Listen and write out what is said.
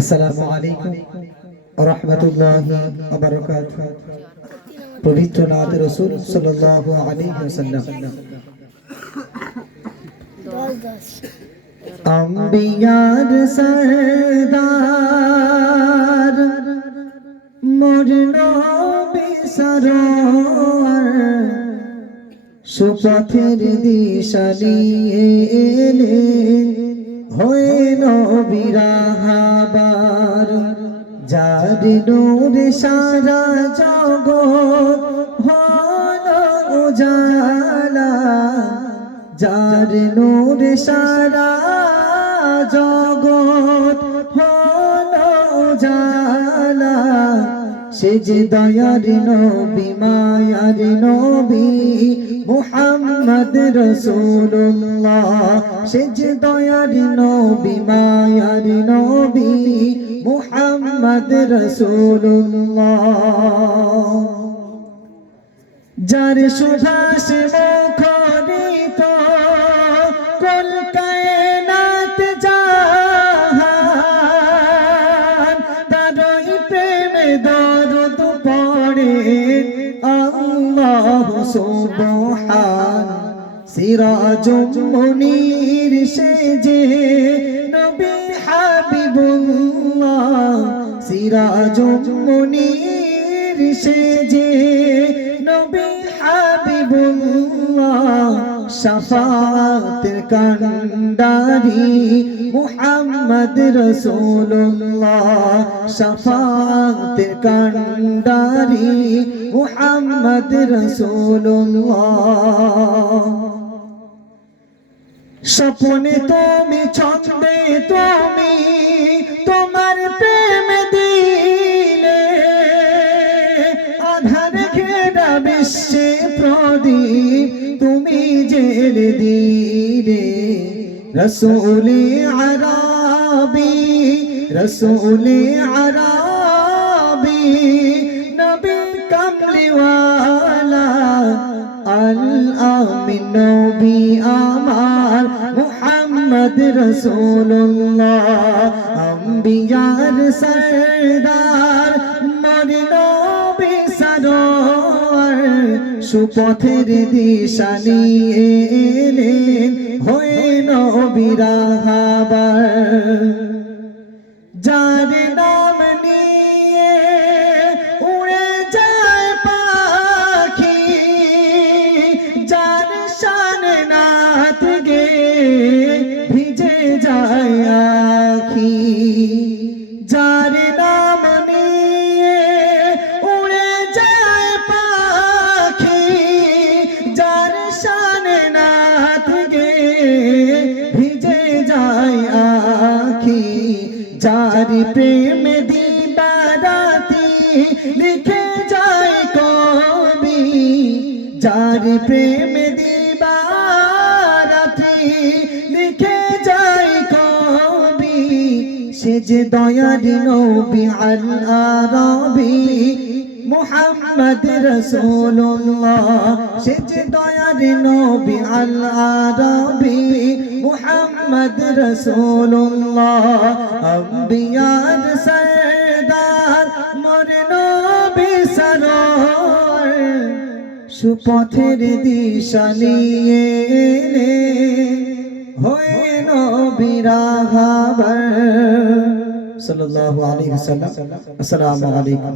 আসসালামু আলাইকুম ওয়া রাহমাতুল্লাহি ওয়া বারাকাতুহু। পবিত্র নাত রাসূল সাল্লাল্লাহু আলাইহি ওয়াসাল্লাম। আম্বিয়ার সরদার মোর নবী সরোয়ার সুপথের দিশা নিয়ে এলেন হয়ে নবী রাহবার। যার নূরে সারা জগৎ হলো উজালা, যার নূরে সারা জগৎ হলো উজালা। সে যে দয়ার নবী মায়ার নবী মুহাম্মদ রাসূলুল্লাহ। সে যে দয়ার নবী মায়ার নবী মুহাম্মদ রাসূলুল্লাহ। যার সুভাষে মুখরিত কুল কায়নাত জাহান, তারই প্রেমে দরুদ পড়ে আল্লাহু সুবহান। সিরাজুম মুনীর সেজে নবী হাবিবুল্লাহ, সিরাজুম মুনীর সেজে নবী হাবিবুল্লাহ। শাফাতের কান্ডারি মুহাম্মদ রাসূলুল্লাহ, শাফাতের কান্ডারি মুহাম্মদ রাসূলুল্লাহ। স্বপ্নে তুমি ছন্দে তুমি তোমার প্রেম দিলে, আধার ঘেরা বিশ্বে প্রদীপ তুমি জেলে দিলে। রসূলে আরবি রসূলে আরবি নবী কামলিওয়ালা, আল আমিন নবী আমার মুহাম্মদ রাসূলুল্লাহ। আম্বিয়ার সরদার মোর নবী সরোয়ার সুপথের দিশা নিয়ে এলেন হয়ে নবী রাহবার। যার নাম নিয়ে উড়ে যায় পাখি, যার শানে নাত গে ভিজে যায় আখি। যার নাম নিয়ে উড়ে যায় পাখি, যার শানে নাত গে ভিজে যায় আখি। যার প্রেম দিবারাতি লিখে যায় কবি, যার প্রেম দিবারাতি লিখে যায় কবি। সে যে দয়ার নবী আল আরবি মুহাম্মদ রাসূলুল্লাহ। সে যে দয়ার নবী আল আরবি মুহাম্মদ রাসূলুল্লাহ। আম্বিয়ার সরদার মোর নবী সরোয়ার সুপথের দিশা নিয়ে এলেন হয়ে নবী রাহবার। সাল্লাল্লাহু আলাইহি ওয়াসাল্লাম। আসসালামু আলাইকুম।